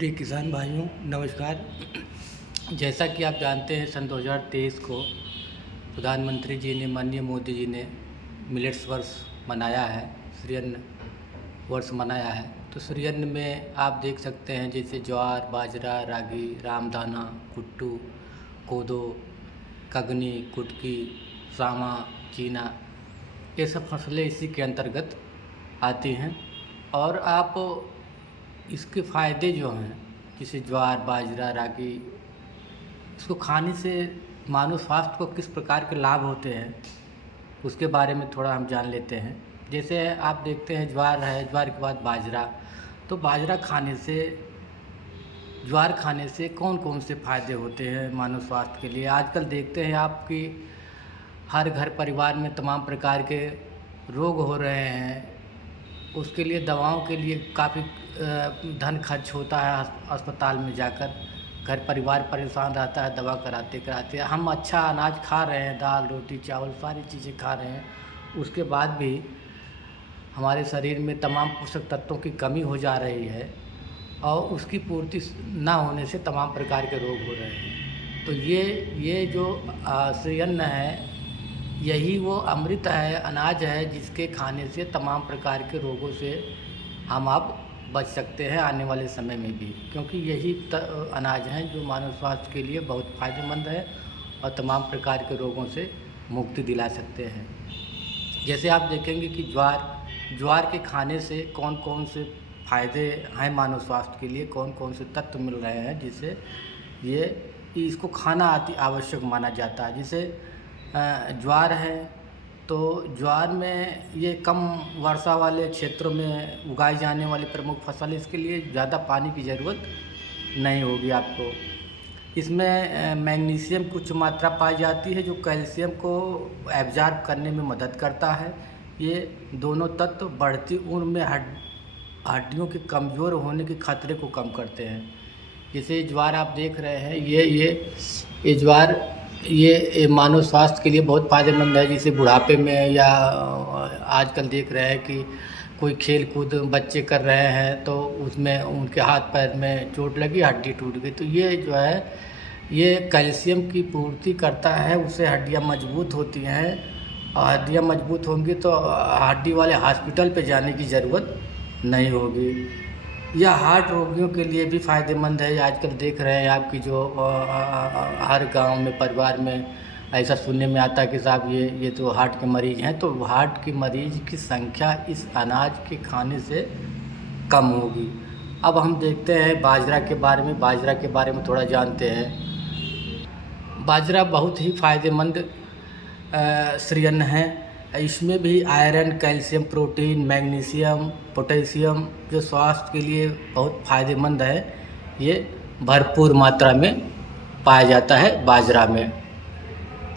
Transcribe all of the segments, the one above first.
प्रिय किसान भाइयों नमस्कार। जैसा कि आप जानते हैं सन 2023 को प्रधानमंत्री जी ने माननीय मोदी जी ने मिलेट्स वर्ष मनाया है, श्रीअन्न वर्ष मनाया है। तो श्रीअन्न में आप देख सकते हैं जैसे ज्वार, बाजरा, रागी, रामदाना, कुट्टू, कोदो, कगनी, कुटकी, सामा, चीना, ये सब फसलें इसी के अंतर्गत आती हैं। और आप इसके फ़ायदे जो हैं जैसे ज्वार, बाजरा, रागी, इसको खाने से मानव स्वास्थ्य को किस प्रकार के लाभ होते हैं उसके बारे में थोड़ा हम जान लेते हैं। जैसे आप देखते हैं ज्वार है, ज्वार के बाद बाजरा, तो बाजरा खाने से, ज्वार खाने से कौन कौन से फ़ायदे होते हैं मानव स्वास्थ्य के लिए। आजकल देखते हैं आपकी हर घर परिवार में तमाम प्रकार के रोग हो रहे हैं, उसके लिए दवाओं के लिए काफ़ी धन खर्च होता है अस्पताल में जाकर, घर परिवार परेशान रहता है दवा कराते कराते। हम अच्छा अनाज खा रहे हैं, दाल रोटी चावल सारी चीज़ें खा रहे हैं, उसके बाद भी हमारे शरीर में तमाम पोषक तत्वों की कमी हो जा रही है और उसकी पूर्ति ना होने से तमाम प्रकार के रोग हो रहे हैं। तो ये जो श्रीअन्न है, यही वो अमृत है, अनाज है जिसके खाने से तमाम प्रकार के रोगों से हम आप बच सकते हैं आने वाले समय में भी, क्योंकि यही अनाज हैं जो मानव स्वास्थ्य के लिए बहुत फ़ायदेमंद है और तमाम प्रकार के रोगों से मुक्ति दिला सकते हैं। जैसे आप देखेंगे कि ज्वार के खाने से कौन कौन से फ़ायदे हैं मानव स्वास्थ्य के लिए, कौन कौन से तत्व मिल रहे हैं जिससे इसको खाना अति आवश्यक माना जाता है। जैसे ज्वार है तो ज्वार में ये कम वर्षा वाले क्षेत्रों में उगाई जाने वाली प्रमुख फसल है, इसके लिए ज़्यादा पानी की ज़रूरत नहीं होगी आपको। इसमें मैग्नीशियम कुछ मात्रा पाई जाती है जो कैल्शियम को एब्जॉर्ब करने में मदद करता है। ये दोनों तत्व बढ़ती उम्र में हड्डियों के कमज़ोर होने के खतरे को कम करते हैं। जैसे ज्वार आप देख रहे हैं, ये ज्वार ये मानव स्वास्थ्य के लिए बहुत फ़ायदेमंद है। जैसे बुढ़ापे में या आजकल देख रहे हैं कि कोई खेल कूद बच्चे कर रहे हैं तो उसमें उनके हाथ पैर में चोट लगी, हड्डी टूट गई, तो ये जो है ये कैल्शियम की पूर्ति करता है, उससे हड्डियाँ मजबूत होती हैं और हड्डियाँ मजबूत होंगी तो हड्डी वाले हॉस्पिटल पे जाने की ज़रूरत नहीं होगी। यह हार्ट रोगियों के लिए भी फ़ायदेमंद है। आजकल देख रहे हैं आपकी जो हर गांव में परिवार में ऐसा सुनने में आता है कि साहब ये तो हार्ट के मरीज़ हैं, तो हार्ट के मरीज़ की संख्या इस अनाज के खाने से कम होगी। अब हम देखते हैं बाजरा के बारे में थोड़ा जानते हैं। बाजरा बहुत ही फ़ायदेमंद श्रीअन्न है। इसमें भी iron, calcium, protein, magnesium, potassium जो स्वास्थ्य के लिए बहुत फ़ायदेमंद है, ये भरपूर मात्रा में पाया जाता है बाजरा में।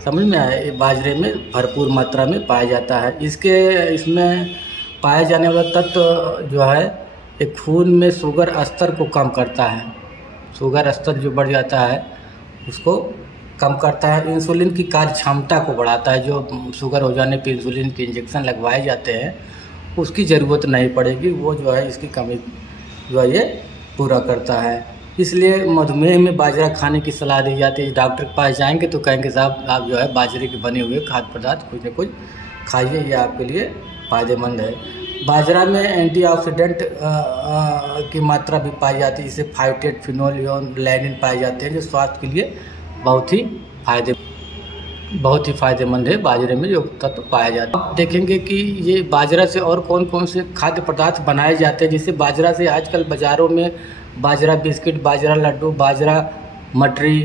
समझ में आया? ये बाजरे में भरपूर मात्रा में पाया जाता है। इसमें पाया जाने वाला तत्व जो है ये खून में शुगर स्तर को कम करता है। शुगर स्तर जो बढ़ जाता है उसको कम करता है। इंसुलिन की कार्य क्षमता को बढ़ाता है। जो शुगर हो जाने पे इंसुलिन के इंजेक्शन लगवाए जाते हैं उसकी ज़रूरत नहीं पड़ेगी, वो जो है इसकी कमी जो है ये पूरा करता है। इसलिए मधुमेह में बाजरा खाने की सलाह दी जाती है। डॉक्टर के पास जाएंगे तो कहेंगे साहब आप जो है बाजरे के बने हुए खाद्य पदार्थ कुछ न कुछ खाइए, ये आपके लिए फ़ायदेमंद है। बाजरा में एंटीऑक्सीडेंट की मात्रा भी पाई जाती है, जिससे फाइटेट, फिनोल, लैनिन पाए जाते हैं जो स्वास्थ्य के लिए बहुत ही फ़ायदेमंद है। बाजरे में जो तत्व पाया जाता है। आप देखेंगे कि ये बाजरा से और कौन कौन से खाद्य पदार्थ बनाए जाते हैं। जैसे बाजरा से आजकल बाज़ारों में बाजरा बिस्किट, बाजरा लड्डू, बाजरा मठरी,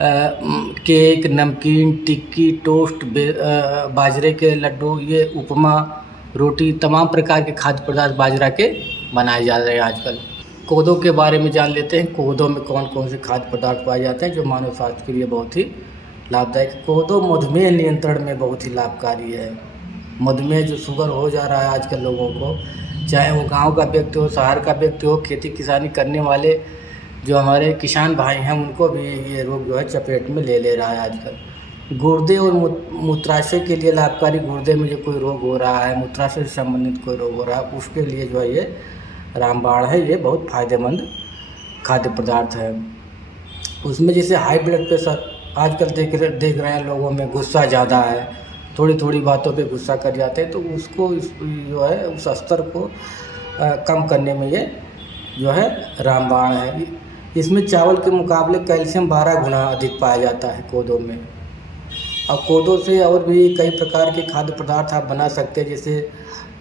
केक, नमकीन, टिक्की, टोस्ट, बाजरे के लड्डू, ये उपमा, रोटी, तमाम प्रकार के खाद्य पदार्थ बाजरा के बनाए जा रहे हैं आजकल। कोदो के बारे में जान लेते हैं। कोदो में कौन कौन से खाद्य पदार्थ पाए जाते हैं जो मानव स्वास्थ्य के लिए बहुत ही लाभदायक। कोदो मधुमेह नियंत्रण में बहुत ही लाभकारी है। मधुमेह जो शुगर हो जा रहा है आजकल लोगों को, चाहे वो गांव का व्यक्ति हो, शहर का व्यक्ति हो, खेती किसानी करने वाले जो हमारे किसान भाई हैं उनको भी ये रोग जो है चपेट में ले रहा है आजकल। गुर्दे और मूत्राशय के लिए लाभकारी। गुर्दे में जो कोई रोग हो रहा है, मूत्राशय से संबंधित कोई रोग हो रहा है, उसके लिए जो है ये रामबाण है, ये बहुत फ़ायदेमंद खाद्य पदार्थ है। उसमें जैसे हाई ब्लड प्रेशर आजकल देख रहे हैं, लोगों में गुस्सा ज़्यादा है, थोड़ी थोड़ी बातों पे गुस्सा कर जाते हैं, तो उसको जो है उस स्तर को कम करने में ये जो है रामबाण है। इसमें चावल के मुकाबले कैल्शियम 12 गुना अधिक पाया जाता है कोदो में। और कोदो से और भी कई प्रकार के खाद्य पदार्थ आप बना सकते हैं, जैसे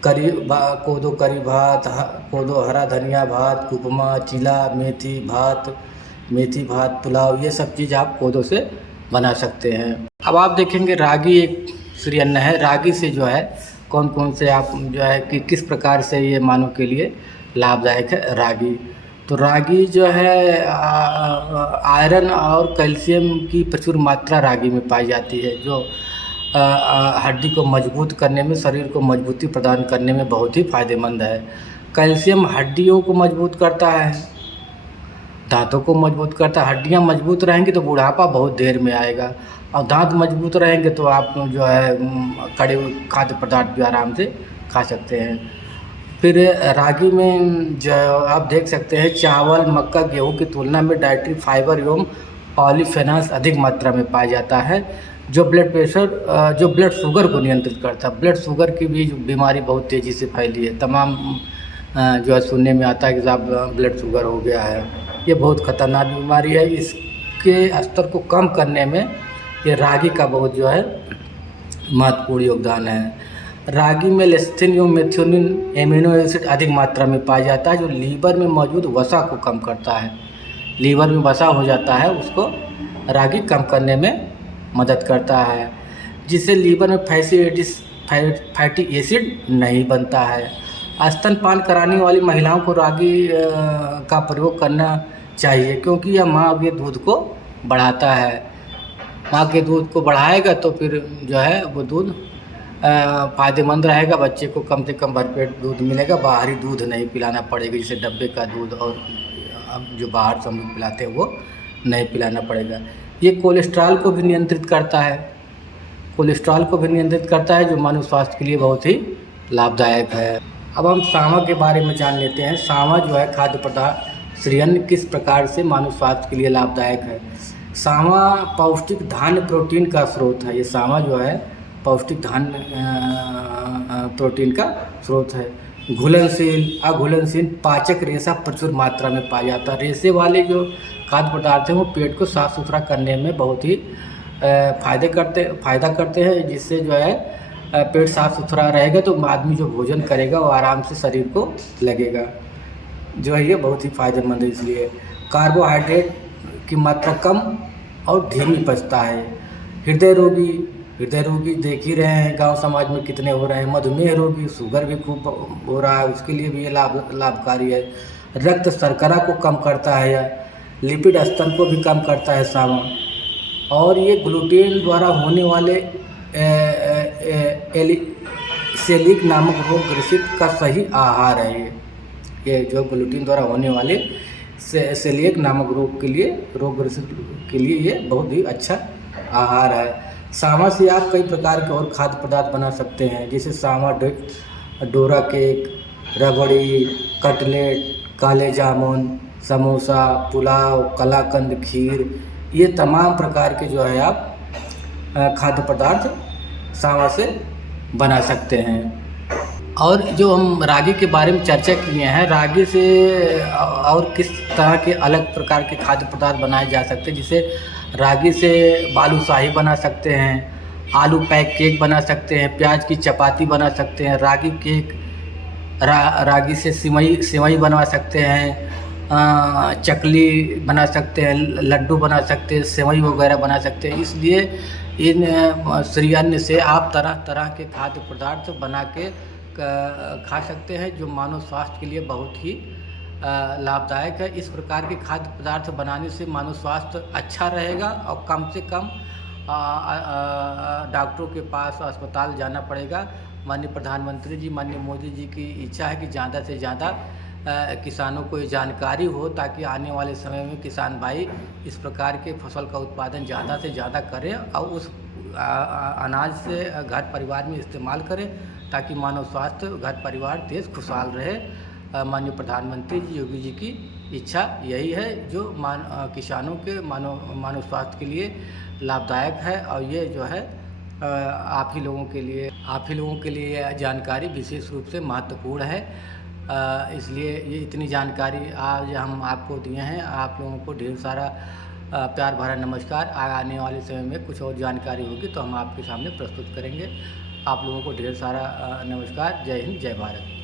कोदो करी भात, कोदो हरा धनिया भात, उपमा, चिला, मेथी भात, पुलाव, ये सब चीज़ आप कोदो से बना सकते हैं। अब आप देखेंगे रागी एक श्री अन्न है। रागी से जो है कौन कौन से आप जो है कि किस प्रकार से ये मानव के लिए लाभदायक है रागी। तो रागी जो है आयरन और कैल्शियम की प्रचुर मात्रा रागी में पाई जाती है, जो हड्डी को मजबूत करने में, शरीर को मजबूती प्रदान करने में बहुत ही फ़ायदेमंद है। कैल्शियम हड्डियों को मजबूत करता है, दांतों को मजबूत करता है। हड्डियां मजबूत रहेंगी तो बुढ़ापा बहुत देर में आएगा, और दांत मजबूत रहेंगे तो आप जो है कड़े खाद्य पदार्थ भी आराम से खा सकते हैं। फिर रागी में जो आप देख सकते हैं चावल, मक्का, गेहूं की तुलना में डाइटरी फाइबर एवं पॉलीफेनॉल्स अधिक मात्रा में पाया जाता है, जो ब्लड शुगर को नियंत्रित करता है। ब्लड शुगर की भी बीमारी बहुत तेज़ी से फैली है, तमाम जो है सुनने में आता है कि साहब ब्लड शुगर हो गया है। ये बहुत ख़तरनाक बीमारी है। इसके स्तर को कम करने में ये रागी का बहुत जो है महत्वपूर्ण योगदान है। रागी में लेस्थिन एवं मेथियोनिन एमिनो एसिड अधिक मात्रा में पाया जाता है, जो लीवर में मौजूद वसा को कम करता है। लीवर में वसा हो जाता है, उसको रागी कम करने में मदद करता है, जिससे लीवर में फैटी एसिड नहीं बनता है। स्तनपान कराने वाली महिलाओं को रागी का प्रयोग करना चाहिए, क्योंकि यह माँ के दूध को बढ़ाता है। माँ के दूध को बढ़ाएगा तो फिर जो है वो दूध फ़ायदेमंद रहेगा, बच्चे को कम से कम भरपेट दूध मिलेगा, बाहरी दूध नहीं पिलाना पड़ेगा, जैसे डब्बे का दूध और जो बाहर से हम लोग पिलाते हैं वो नहीं पिलाना पड़ेगा। ये कोलेस्ट्रॉल को भी नियंत्रित करता है, जो मानव स्वास्थ्य के लिए बहुत ही लाभदायक है। अब हम सांवा के बारे में जान लेते हैं। सांवा जो है खाद्य पदार्थ श्री अन्न किस प्रकार से मानव स्वास्थ्य के लिए लाभदायक है। सांवा पौष्टिक धान्य प्रोटीन का स्रोत है। ये सांवा जो है पौष्टिक धान्य प्रोटीन का स्रोत है। घुलनशील, अघुलनशील पाचक रेशा प्रचुर मात्रा में पाया जाता है। रेशे वाले जो खाद्य पदार्थ हैं वो पेट को साफ सुथरा करने में बहुत ही फायदा करते हैं, जिससे जो है पेट साफ सुथरा रहेगा तो आदमी जो भोजन करेगा वो आराम से शरीर को लगेगा, जो है ये बहुत ही फायदेमंद है। इसलिए कार्बोहाइड्रेट की मात्रा कम और धीमी पचता है। हृदय रोगी देख ही रहे हैं गांव समाज में कितने हो रहे हैं। मधुमेह रोगी, शुगर भी खूब हो रहा है, उसके लिए भी ये लाभकारी है। रक्त शर्करा को कम करता है, या लिपिड स्तर को भी कम करता है सांवा। और ये ग्लूटेन द्वारा होने वाले सेलिक नामक रोग ग्रसित का सही आहार है। ये जो ग्लूटेन द्वारा होने वाले सेलिक नामक रोग ग्रसित के लिए ये बहुत ही अच्छा आहार है। सांवा से आप कई प्रकार के और खाद्य पदार्थ बना सकते हैं, जैसे सांवा डोरा केक, रबड़ी, कटलेट, काले जामुन, समोसा, पुलाव, कलाकंद, खीर, ये तमाम प्रकार के जो है आप खाद्य पदार्थ सांवा से बना सकते हैं। और जो हम रागी के बारे में चर्चा किए हैं, रागी से और किस तरह के अलग प्रकार के खाद्य पदार्थ बनाए जा सकते हैं, जैसे रागी से बालूशाही बना सकते हैं, आलू पैक केक बना सकते हैं, प्याज की चपाती बना सकते हैं, रागी केक, रागी से सिवई बनवा सकते हैं, चकली बना सकते हैं, लड्डू बना सकते हैं, सेवई वगैरह बना सकते हैं। इसलिए इन श्री अन्न से आप तरह तरह के खाद्य पदार्थ बना के खा सकते हैं, जो मानव स्वास्थ्य के लिए बहुत ही लाभदायक है। इस प्रकार के खाद्य पदार्थ बनाने से मानव स्वास्थ्य अच्छा रहेगा और कम से कम डॉक्टरों के पास अस्पताल जाना पड़ेगा। माननीय प्रधानमंत्री जी, माननीय मोदी जी की इच्छा है कि ज़्यादा से ज़्यादा किसानों को ये जानकारी हो, ताकि आने वाले समय में किसान भाई इस प्रकार के फसल का उत्पादन ज़्यादा से ज़्यादा करें और उस अनाज से घर परिवार में इस्तेमाल करें, ताकि मानव स्वास्थ्य, घर परिवार, देश खुशहाल रहे। माननीय प्रधानमंत्री जी, योगी जी की इच्छा यही है जो किसानों के मानव स्वास्थ्य के लिए लाभदायक है। और ये जो है आप ही लोगों के लिए यह जानकारी विशेष रूप से महत्वपूर्ण है। इसलिए ये इतनी जानकारी आज हम आपको दिए हैं। आप लोगों को ढेर सारा प्यार भरा नमस्कार। आने वाले समय में कुछ और जानकारी होगी तो हम आपके सामने प्रस्तुत करेंगे। आप लोगों को ढेर सारा नमस्कार। जय हिंद, जय भारत।